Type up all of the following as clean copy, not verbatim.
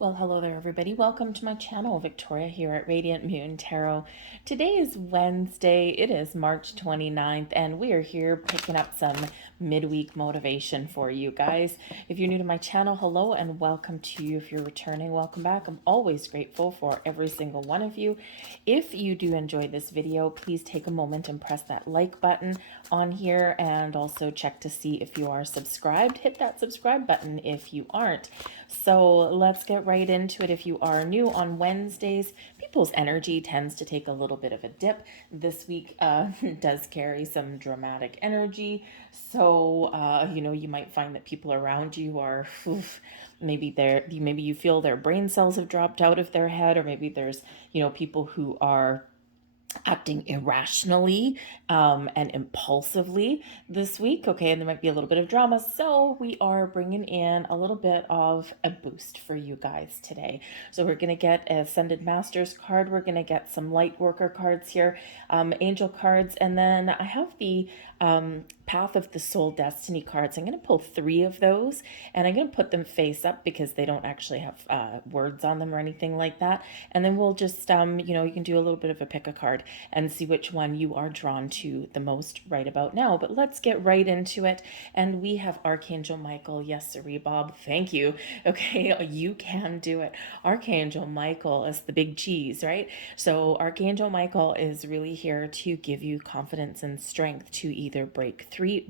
Well, hello there, everybody. Welcome to my channel. Victoria here at Radiant Moon Tarot. Today is Wednesday. It is March 29th, and we are here picking up some midweek motivation for you guys. If you're new to my channel, hello and welcome to you. If you're returning, welcome back. I'm always grateful for every single one of you. If you do enjoy this video, please take a moment and press that like button on here, and also check to see if you are subscribed. Hit that subscribe button if you aren't. So let's get right into it. If you are new on Wednesdays, people's energy tends to take a little bit of a dip. This week does carry some dramatic energy. So, you might find that people around you are, maybe you feel their brain cells have dropped out of their head, or maybe there's, people who are acting irrationally and impulsively this week. Okay, and there might be a little bit of drama, so we are bringing in a little bit of a boost for you guys today. So we're going to get a Ascended Masters card, we're going to get some light worker cards here, angel cards, and then I have the Path of the Soul Destiny cards. I'm going to pull 3 of those, and I'm going to put them face up because they don't actually have words on them or anything like that. And then we'll just, you can do a little bit of a pick a card and see which one you are drawn to the most right about now. But let's get right into it. And we have Archangel Michael. Yes, sirree, Bob. Thank you. Okay, you can do it. Archangel Michael is the big cheese, right? So Archangel Michael is really here to give you confidence and strength to either break through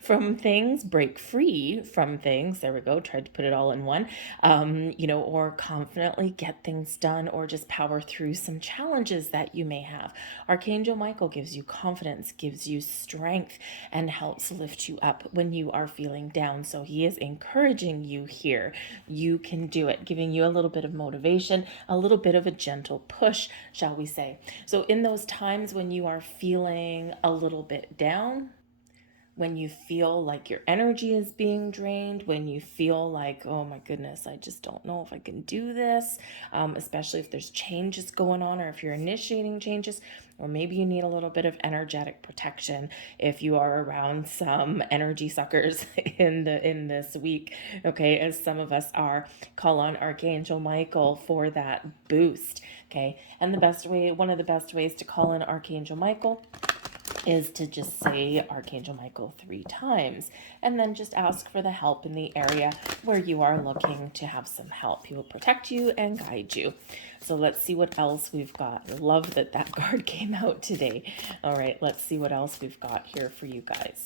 from things, break free from things. There we go. Tried to put it all in one. Or confidently get things done, or just power through some challenges that you may have. Archangel Michael gives you confidence, gives you strength, and helps lift you up when you are feeling down. So he is encouraging you here. You can do it, giving you a little bit of motivation, a little bit of a gentle push, shall we say. So in those times when you are feeling a little bit down, when you feel like your energy is being drained, when you feel like, oh my goodness, I just don't know if I can do this, especially if there's changes going on, or if you're initiating changes, or maybe you need a little bit of energetic protection if you are around some energy suckers in this week. Okay, as some of us are, call on Archangel Michael for that boost. Okay, and one of the best ways to call in Archangel Michael is to just say Archangel Michael 3 times, and then just ask for the help in the area where you are looking to have some help. He will protect you and guide you. So let's see what else we've got. I love that card came out today. All right, let's see what else we've got here for you guys.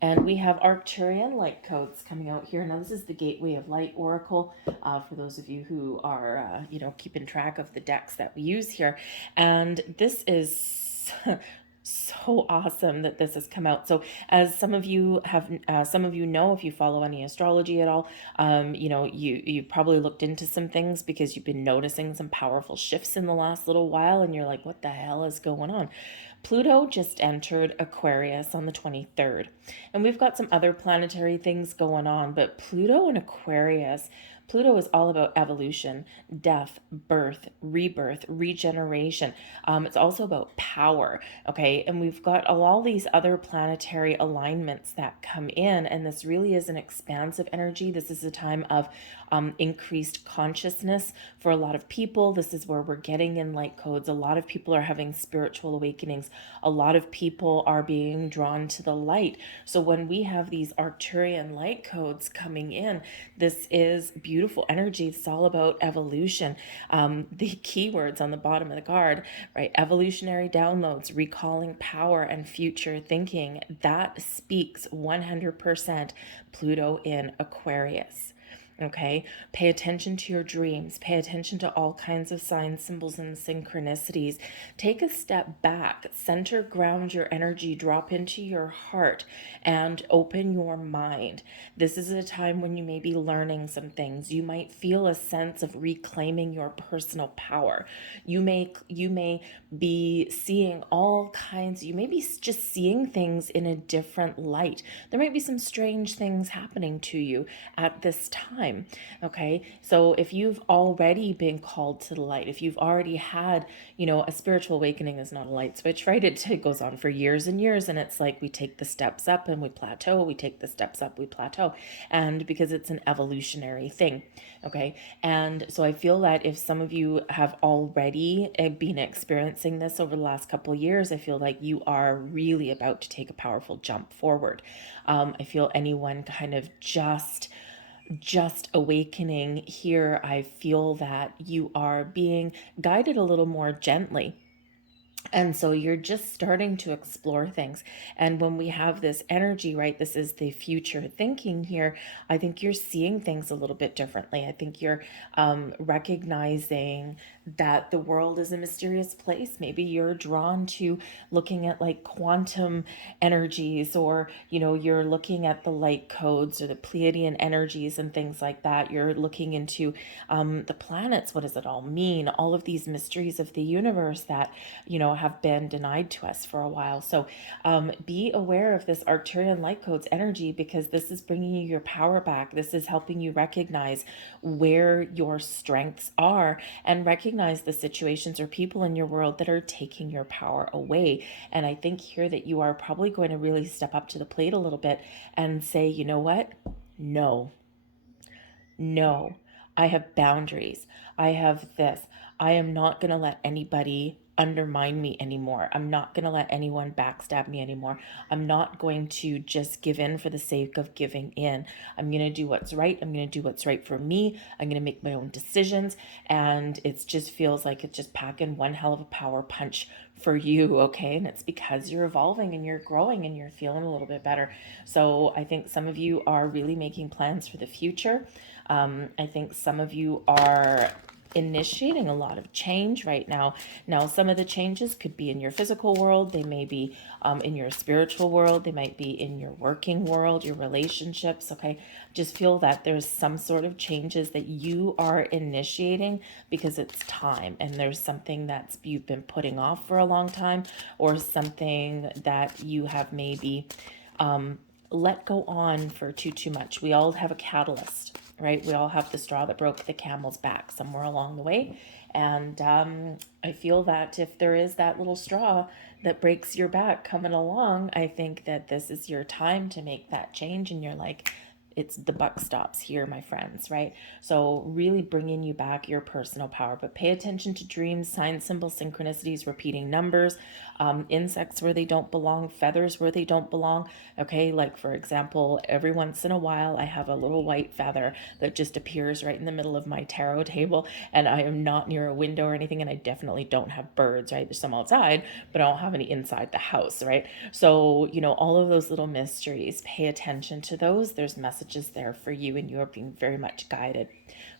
And we have Arcturian light codes coming out here. Now, this is the Gateway of Light Oracle, for those of you who are, keeping track of the decks that we use here. And this is so awesome that this has come out. So as some of you know, if you follow any astrology at all, you probably looked into some things because you've been noticing some powerful shifts in the last little while, and you're like, what the hell is going on? Pluto just entered Aquarius on the 23rd, and we've got some other planetary things going on, but Pluto and Aquarius, Pluto is all about evolution, death, birth, rebirth, regeneration. It's also about power, okay? And we've got all these other planetary alignments that come in, and this really is an expansive energy. This is a time of increased consciousness for a lot of people. This is where we're getting in light codes. A lot of people are having spiritual awakenings. A lot of people are being drawn to the light. So when we have these Arcturian light codes coming in, this is beautiful energy. It's all about evolution. The keywords on the bottom of the card, right? Evolutionary downloads, recalling power, and future thinking. That speaks 100% Pluto in Aquarius. Okay, pay attention to your dreams. Pay attention to all kinds of signs, symbols, and synchronicities. Take a step back, center, ground your energy, drop into your heart, and open your mind. This is a time when you may be learning some things. You might feel a sense of reclaiming your personal power. You may be seeing all kinds. You may be just seeing things in a different light. There might be some strange things happening to you at this time. time. Okay. So if you've already been called to the light, if you've already had, a spiritual awakening is not a light switch, right? It goes on for years and years. And it's like we take the steps up and we plateau. We take the steps up, we plateau. And because it's an evolutionary thing. Okay. And so I feel that if some of you have already been experiencing this over the last couple of years, I feel like you are really about to take a powerful jump forward. I feel anyone kind of just awakening here, I feel that you are being guided a little more gently. And so you're just starting to explore things. And when we have this energy, right, this is the future thinking here. I think you're seeing things a little bit differently. I think you're recognizing that the world is a mysterious place. Maybe you're drawn to looking at like quantum energies, or, you're looking at the light codes or the Pleiadian energies and things like that. You're looking into the planets. What does it all mean? All of these mysteries of the universe that, have been denied to us for a while. So be aware of this Arcturian light codes energy, because this is bringing you your power back. This is helping you recognize where your strengths are and recognize the situations or people in your world that are taking your power away. And I think here that you are probably going to really step up to the plate a little bit and say, you know what? No, no, I have boundaries. I have this. I am not going to let anybody undermine me anymore. I'm not going to let anyone backstab me anymore. I'm not going to just give in for the sake of giving in. I'm going to do what's right. I'm going to do what's right for me. I'm going to make my own decisions. And it just feels like it's just packing one hell of a power punch for you. Okay. And it's because you're evolving and you're growing and you're feeling a little bit better. So I think some of you are really making plans for the future. I think some of you are initiating a lot of change right now. Now, some of the changes could be in your physical world. They may be in your spiritual world. They might be in your working world, your relationships. Okay. Just feel that there's some sort of changes that you are initiating because it's time, and there's something that you've been putting off for a long time, or something that you have maybe let go on for too much. We all have a catalyst, right? We all have the straw that broke the camel's back somewhere along the way. And I feel that if there is that little straw that breaks your back coming along, I think that this is your time to make that change. And you're like, it's the buck stops here, my friends, right? So really bringing you back your personal power. But pay attention to dreams, signs, symbols, synchronicities, repeating numbers, insects where they don't belong, feathers where they don't belong. Okay, like for example, every once in a while I have a little white feather that just appears right in the middle of my tarot table, and I am not near a window or anything, and I definitely don't have birds, right? There's some outside, but I don't have any inside the house, right? So, all of those little mysteries, pay attention to those. There's messages there for you, and you are being very much guided.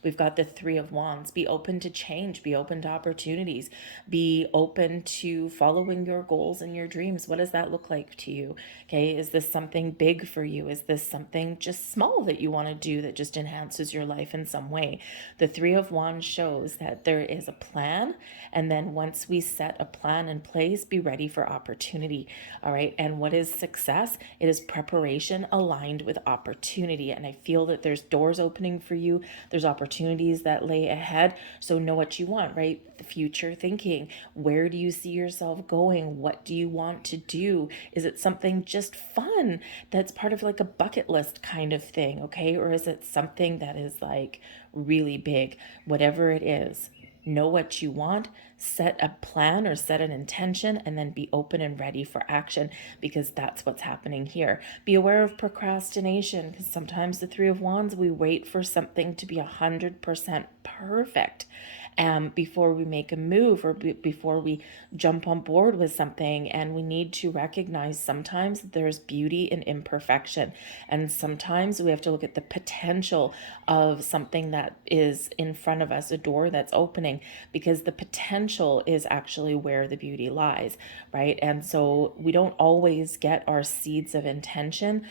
We've got the Three of Wands. Be open to change, be open to opportunities, be open to following your goals and your dreams. What does that look like to you? Okay, is this something big for you? Is this something just small that you want to do that just enhances your life in some way? The Three of Wands shows that there is a plan, and then once we set a plan in place, be ready for opportunity. All right, and what is success? It is preparation aligned with opportunity, and I feel that there's doors opening for you. There's opportunities that lay ahead. So know what you want, right? The future thinking. Where do you see yourself going? What do you want to do? Is it something just fun that's part of like a bucket list kind of thing? Okay. Or is it something that is like really big? Whatever it is, know what you want, set a plan or set an intention, and then be open and ready for action, because that's what's happening here. Be aware of procrastination, because sometimes the Three of Wands, we wait for something to be 100% perfect before we make a move, or before we jump on board with something. And we need to recognize sometimes there's beauty in imperfection, and sometimes we have to look at the potential of something that is in front of us, a door that's opening, because the potential is actually where the beauty lies, right? And so we don't always get our seeds of intention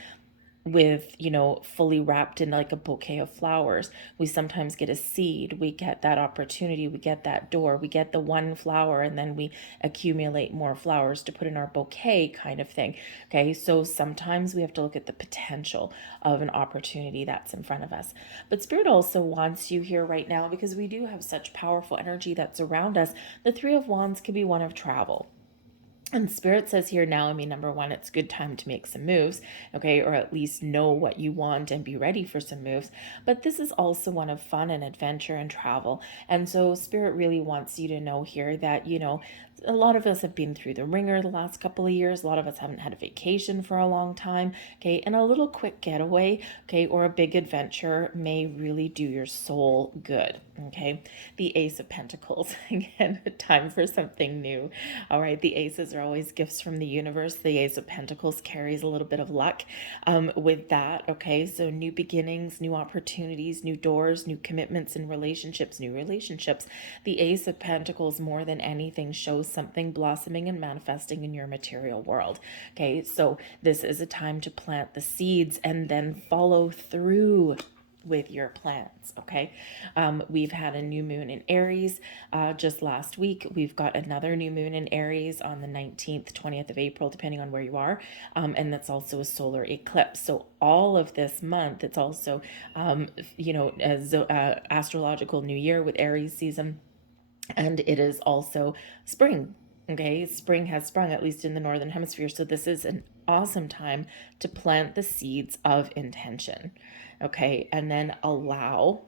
with, fully wrapped in like a bouquet of flowers. We sometimes get a seed, we get that opportunity, we get that door, we get the one flower, and then we accumulate more flowers to put in our bouquet kind of thing. Okay, so sometimes we have to look at the potential of an opportunity that's in front of us. But Spirit also wants you here right now because we do have such powerful energy that's around us. The Three of Wands could be one of travel. And Spirit says here now, I mean, number one, it's a good time to make some moves, okay, or at least know what you want and be ready for some moves. But this is also one of fun and adventure and travel. And so Spirit really wants you to know here that, a lot of us have been through the ringer the last couple of years. A lot of us haven't had a vacation for a long time, okay, and a little quick getaway, okay, or a big adventure may really do your soul good, okay. The Ace of Pentacles, again, time for something new. All right, the aces are always gifts from the universe. The Ace of Pentacles carries a little bit of luck with that, okay? So new beginnings, new opportunities, new doors, new commitments in relationships, new relationships. The Ace of Pentacles, more than anything, shows something blossoming and manifesting in your material world, okay? So this is a time to plant the seeds and then follow through with your plans, okay? We've had a new moon in Aries just last week. We've got another new moon in Aries on the 19th, 20th of April, depending on where you are. And that's also a solar eclipse. So all of this month, it's also, astrological new year with Aries season. And it is also spring. Okay, spring has sprung, at least in the northern hemisphere. So this is an awesome time to plant the seeds of intention. Okay, and then allow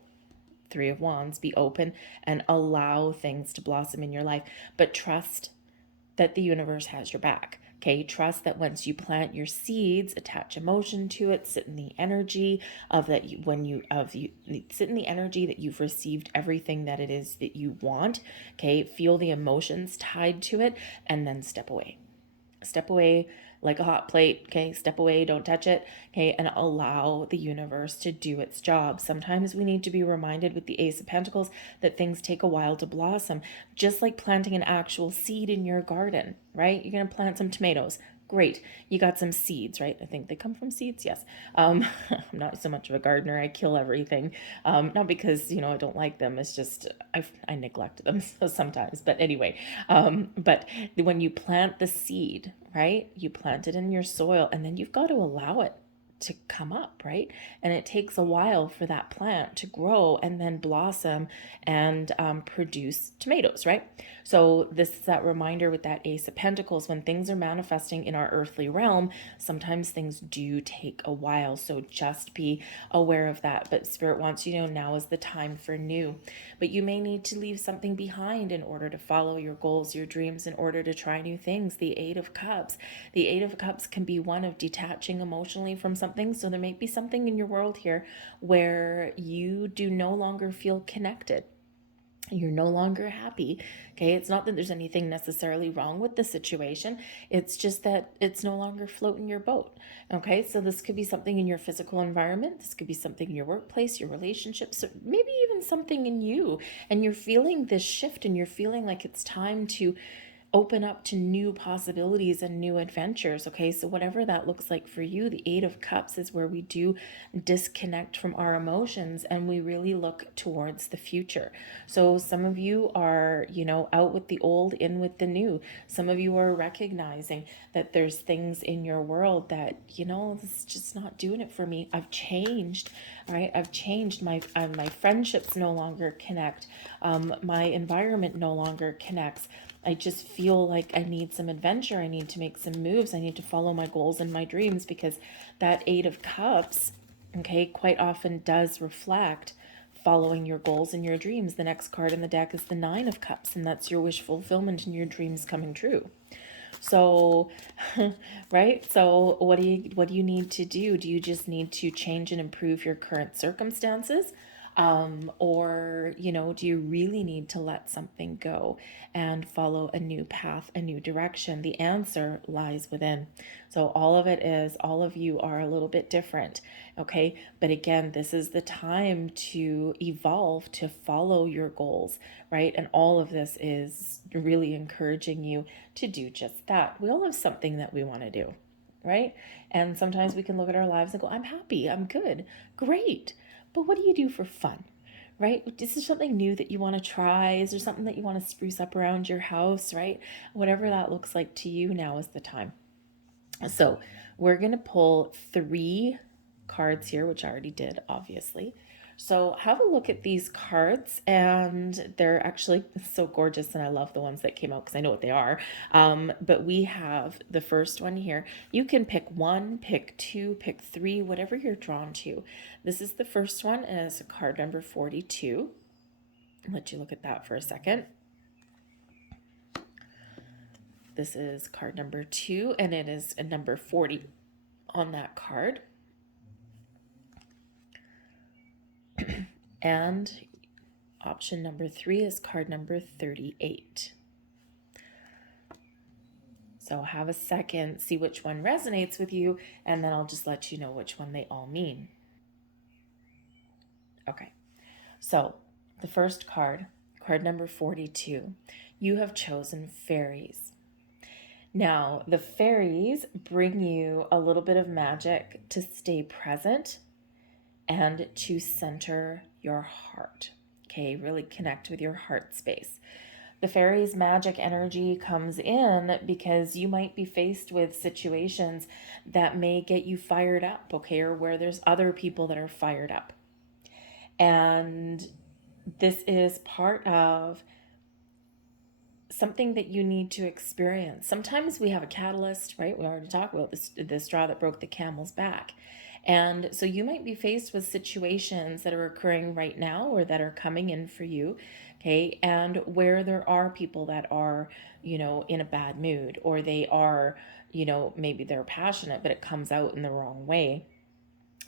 Three of Wands, be open and allow things to blossom in your life, but trust that the universe has your back. Okay, trust that once you plant your seeds, attach emotion to it, sit in the energy of that sit in the energy that you've received everything that it is that you want. Okay, feel the emotions tied to it, and then step away. Step away like a hot plate, okay? Step away, don't touch it, okay? And allow the universe to do its job. Sometimes we need to be reminded with the Ace of Pentacles that things take a while to blossom, just like planting an actual seed in your garden, right? You're going to plant some tomatoes. Great. You got some seeds, right? I think they come from seeds. Yes. I'm not so much of a gardener. I kill everything. Not because, I don't like them. It's just, I neglect them sometimes. But anyway, but when you plant the seed, right, you plant it in your soil and then you've got to allow it to come up, right? And it takes a while for that plant to grow and then blossom and produce tomatoes, right? So this is that reminder with that Ace of Pentacles, when things are manifesting in our earthly realm, sometimes things do take a while. So just be aware of that. But Spirit wants you to know now is the time for new. But you may need to leave something behind in order to follow your goals, your dreams, in order to try new things. The Eight of Cups. The Eight of Cups can be one of detaching emotionally from something. So there may be something in your world here where you do no longer feel connected. You're no longer happy. Okay, it's not that there's anything necessarily wrong with the situation. It's just that it's no longer floating your boat. Okay, so this could be something in your physical environment. This could be something in your workplace, your relationships, or maybe even something in you. And you're feeling this shift and you're feeling like it's time to open up to new possibilities and new adventures. Okay, so whatever that looks like for you, the Eight of Cups is where we do disconnect from our emotions and we really look towards the future. So some of you are, out with the old, in with the new. Some of you are recognizing that there's things in your world that, this is just not doing it for me. I've changed, right? I've changed. My friendships no longer connect. My environment no longer connects. I just feel like I need some adventure. I need to make some moves. I need to follow my goals and my dreams, because that Eight of Cups, okay, quite often does reflect following your goals and your dreams. The next card in the deck is the Nine of Cups, and that's your wish fulfillment and your dreams coming true. So, right? So what do you need to do? Do you just need to change and improve your current circumstances? Or, do you really need to let something go and follow a new path, a new direction? The answer lies within. So all of you are a little bit different. Okay. But again, this is the time to evolve, to follow your goals, right? And all of this is really encouraging you to do just that. We all have something that we want to do. right? And sometimes we can look at our lives and go, I'm happy, I'm good, great. But what do you do for fun? Right? Is there something new that you want to try? Is there something that you want to spruce up around your house, right? Whatever that looks like to you, now is the time. So we're going to pull 3 cards here, which I already did, obviously. So have a look at these cards, and they're actually so gorgeous, and I love the ones that came out because I know what they are. But we have the first one here. You can pick 1, pick 2, pick 3, whatever you're drawn to. This is the first one, and it's card number 42. I'll let you look at that for a second. This is card number 2, and it is a number 40 on that card. And option number 3 is card number 38. So have a second, see which one resonates with you, and then I'll just let you know which one they all mean. Okay, so the first card, card number 42, you have chosen fairies. Now, the fairies bring you a little bit of magic to stay present and to center your heart. Okay, really connect with your heart space. The fairies' magic energy comes in because you might be faced with situations that may get you fired up, okay, or where there's other people that are fired up. And this is part of something that you need to experience. Sometimes we have a catalyst, right? We already talked about this, the straw that broke the camel's back. And so you might be faced with situations that are occurring right now or that are coming in for you, okay? And where there are people that are, in a bad mood, or they are, maybe they're passionate, but it comes out in the wrong way.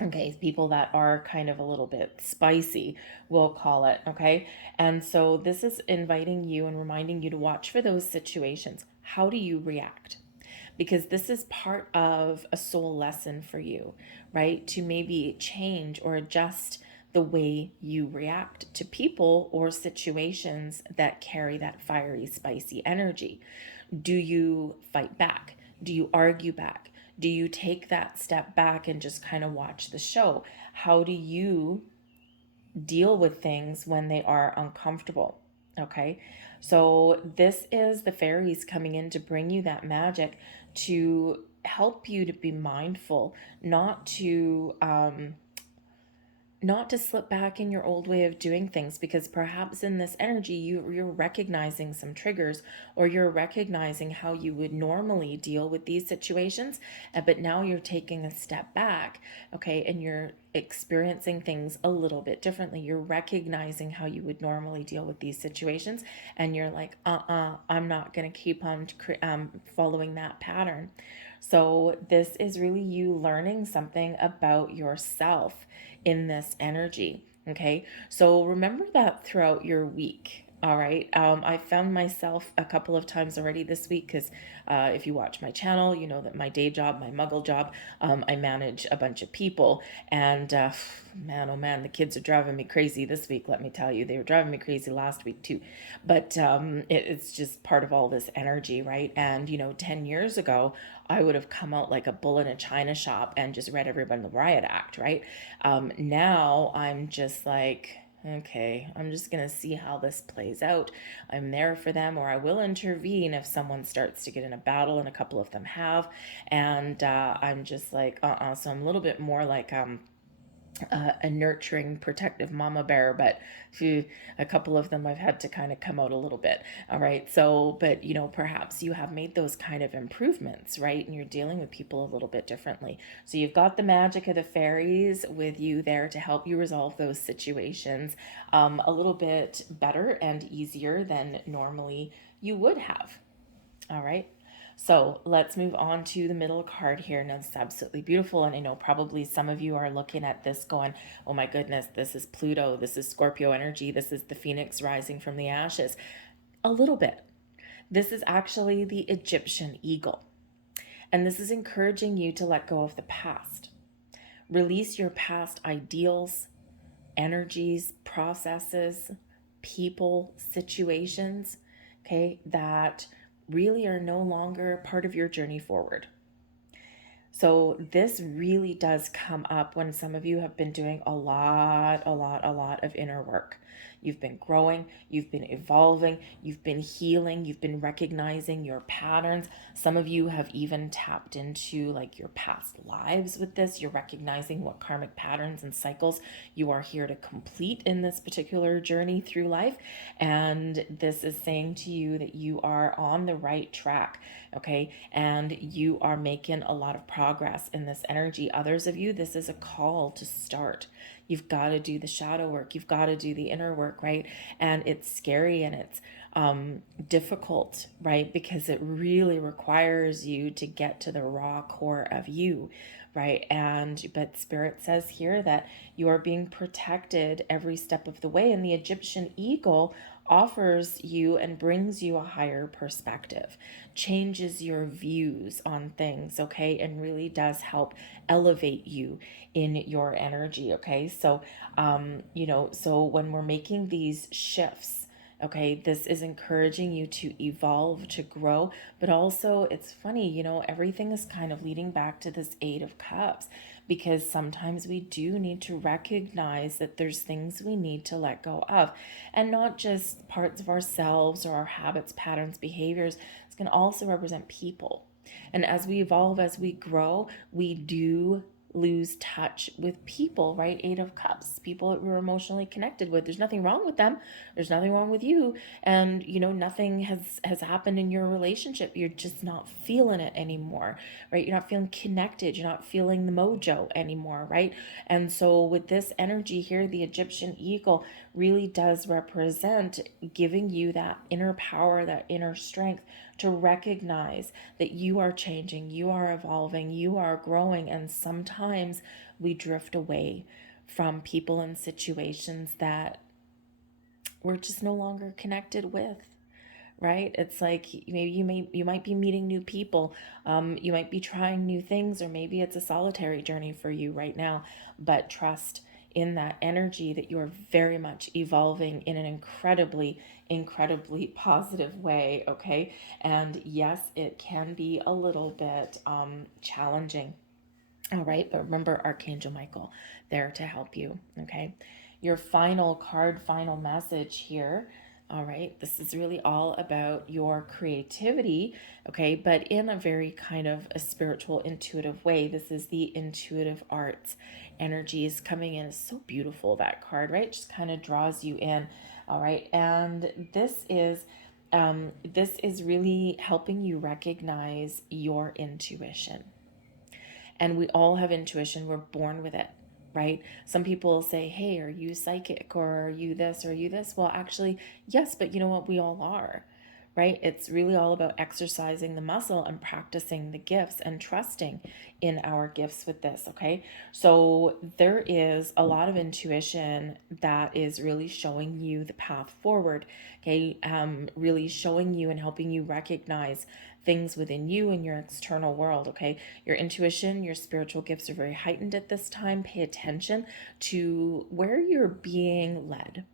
Okay, people that are kind of a little bit spicy, we'll call it, okay? And so this is inviting you and reminding you to watch for those situations. How do you react? Because this is part of a soul lesson for you, right? To maybe change or adjust the way you react to people or situations that carry that fiery, spicy energy. Do you fight back? Do you argue back? Do you take that step back and just kind of watch the show? How do you deal with things when they are uncomfortable? Okay, so this is the fairies coming in to bring you that magic to help you to be mindful, not to slip back in your old way of doing things, because perhaps in this energy you're recognizing some triggers, or you're recognizing how you would normally deal with these situations, but now you're taking a step back, okay, and you're experiencing things a little bit differently. You're recognizing how you would normally deal with these situations, and you're like, I'm not going to keep on following that pattern. So this is really you learning something about yourself in this energy. Okay, so remember that throughout your week. All right. I found myself a couple of times already this week because if you watch my channel, you know that my day job, my muggle job, I manage a bunch of people. And man, oh man, the kids are driving me crazy this week, let me tell you. They were driving me crazy last week too. But it's just part of all this energy, right? And, 10 years ago, I would have come out like a bull in a china shop and just read everybody the riot act, right? Now I'm just like, okay, I'm just going to see how this plays out. I'm there for them, or I will intervene if someone starts to get in a battle, and a couple of them have. And I'm just like, So I'm a little bit more like, a nurturing, protective mama bear, but a couple of them I've had to kind of come out a little bit. All right. So, but perhaps you have made those kind of improvements, right? And you're dealing with people a little bit differently. So you've got the magic of the fairies with you there to help you resolve those situations a little bit better and easier than normally you would have. All right. So let's move on to the middle card here. Now, this is absolutely beautiful. And I know probably some of you are looking at this going, oh my goodness, this is Pluto. This is Scorpio energy. This is the phoenix rising from the ashes. A little bit. This is actually the Egyptian eagle. And this is encouraging you to let go of the past. Release your past ideals, energies, processes, people, situations, okay, that really are no longer part of your journey forward. So this really does come up when some of you have been doing a lot of inner work. You've been growing, you've been evolving, you've been healing, you've been recognizing your patterns. Some of you have even tapped into like your past lives with this. You're recognizing what karmic patterns and cycles you are here to complete in this particular journey through life. And this is saying to you that you are on the right track, okay? And you are making a lot of progress in this energy. Others of you, this is a call to start. You've got to do the shadow work. You've got to do the inner work, right? And it's scary and it's difficult, right? Because it really requires you to get to the raw core of you, right? But Spirit says here that you are being protected every step of the way. And the Egyptian eagle offers you and brings you a higher perspective, changes your views on things, okay, and really does help elevate you in your energy, okay? So, so when we're making these shifts, okay, this is encouraging you to evolve, to grow, but also it's funny, everything is kind of leading back to this Eight of Cups, because sometimes we do need to recognize that there's things we need to let go of, and not just parts of ourselves or our habits, patterns, behaviors. It's going to also represent people. And as we evolve, as we grow, we do lose touch with people, right? Eight of Cups, people that we're emotionally connected with. There's nothing wrong with them. There's nothing wrong with you. And, nothing has happened in your relationship. You're just not feeling it anymore, right? You're not feeling connected. You're not feeling the mojo anymore, right? And so with this energy here, the Egyptian eagle really does represent giving you that inner power, that inner strength to recognize that you are changing, you are evolving, you are growing, and sometimes we drift away from people and situations that we're just no longer connected with, right? It's like maybe you might be meeting new people, you might be trying new things, or maybe it's a solitary journey for you right now, but trust in that energy that you're very much evolving in an incredibly positive way, okay? And yes, it can be a little bit challenging, all right? But remember Archangel Michael there to help you, okay? Your final card, final message here. All right, this is really all about your creativity, okay, but in a very kind of a spiritual, intuitive way. This is the intuitive arts energy is coming in. It's so beautiful, that card, right? Just kind of draws you in, all right? And this is really helping you recognize your intuition. And we all have intuition. We're born with it, right? Some people say, hey, are you psychic, or are you this, or are you this? Well, actually, yes, but you know what? We all are, right? It's really all about exercising the muscle and practicing the gifts and trusting in our gifts with this, okay? So there is a lot of intuition that is really showing you the path forward, okay? Really showing you and helping you recognize things within you and your external world, okay? Your intuition, your spiritual gifts are very heightened at this time. Pay attention to where you're being led.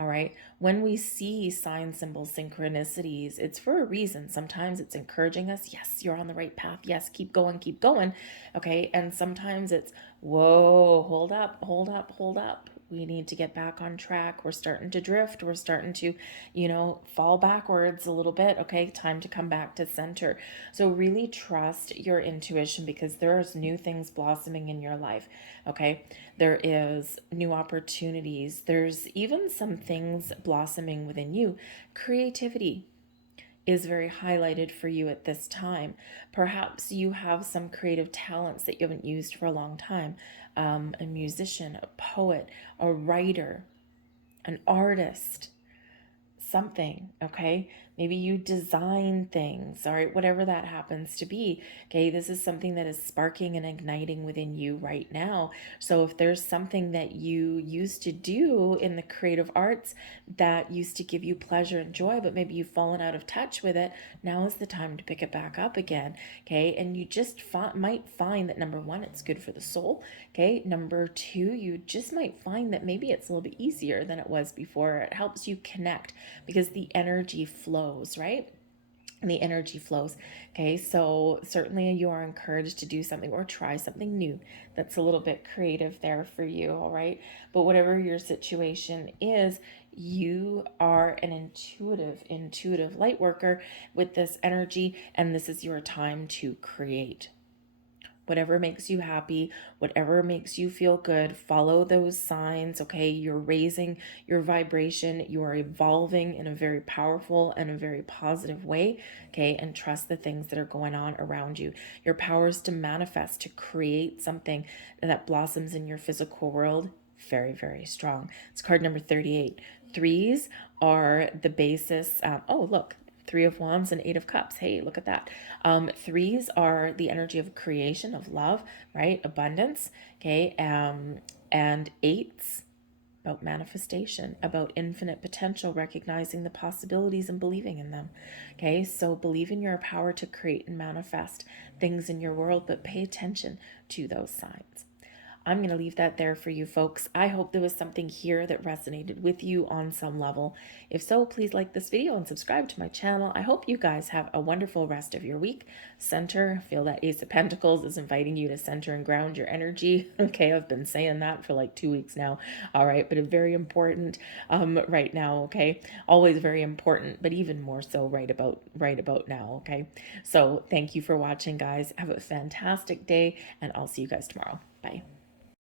All right. When we see sign symbols, synchronicities, it's for a reason. Sometimes it's encouraging us. Yes, you're on the right path. Yes, keep going, keep going. Okay. And sometimes it's, whoa, hold up, hold up, hold up. We need to get back on track. We're starting to drift. We're starting to, fall backwards a little bit. Okay. Time to come back to center. So really trust your intuition, because there's new things blossoming in your life. Okay. There is new opportunities. There's even some things blossoming within you. Creativity is very highlighted for you at this time. Perhaps you have some creative talents that you haven't used for a long time. A musician, a poet, a writer, an artist, something, okay? Maybe you design things, all right, whatever that happens to be, okay? This is something that is sparking and igniting within you right now. So if there's something that you used to do in the creative arts that used to give you pleasure and joy, but maybe you've fallen out of touch with it, now is the time to pick it back up again, okay? And you just might find that, number one, it's good for the soul, okay? Number two, you just might find that maybe it's a little bit easier than it was before. It helps you connect because the energy flows, right? and the energy flows. Okay, so certainly you are encouraged to do something or try something new that's a little bit creative there for you. All right, but whatever your situation is, you are an intuitive light worker with this energy, and this is your time to create. Whatever makes you happy, whatever makes you feel good, follow those signs. Okay, you're raising your vibration, you are evolving in a very powerful and a very positive way. Okay, and trust the things that are going on around you. Your powers to manifest, to create something that blossoms in your physical world, very, very strong. It's card number 38. Threes are the basis. Oh, look, Three of Wands and Eight of Cups. Hey, look at that. Threes are the energy of creation, of love, right? Abundance. Okay. And eights, about manifestation, about infinite potential, recognizing the possibilities and believing in them. Okay, so believe in your power to create and manifest things in your world, but pay attention to those signs. I'm going to leave that there for you folks. I hope there was something here that resonated with you on some level. If so, please like this video and subscribe to my channel. I hope you guys have a wonderful rest of your week. Center, feel that Ace of Pentacles is inviting you to center and ground your energy. Okay, I've been saying that for like 2 weeks now. All right, but it's very important right now, okay? Always very important, but even more so right about now, okay? So thank you for watching, guys. Have a fantastic day, and I'll see you guys tomorrow. Bye.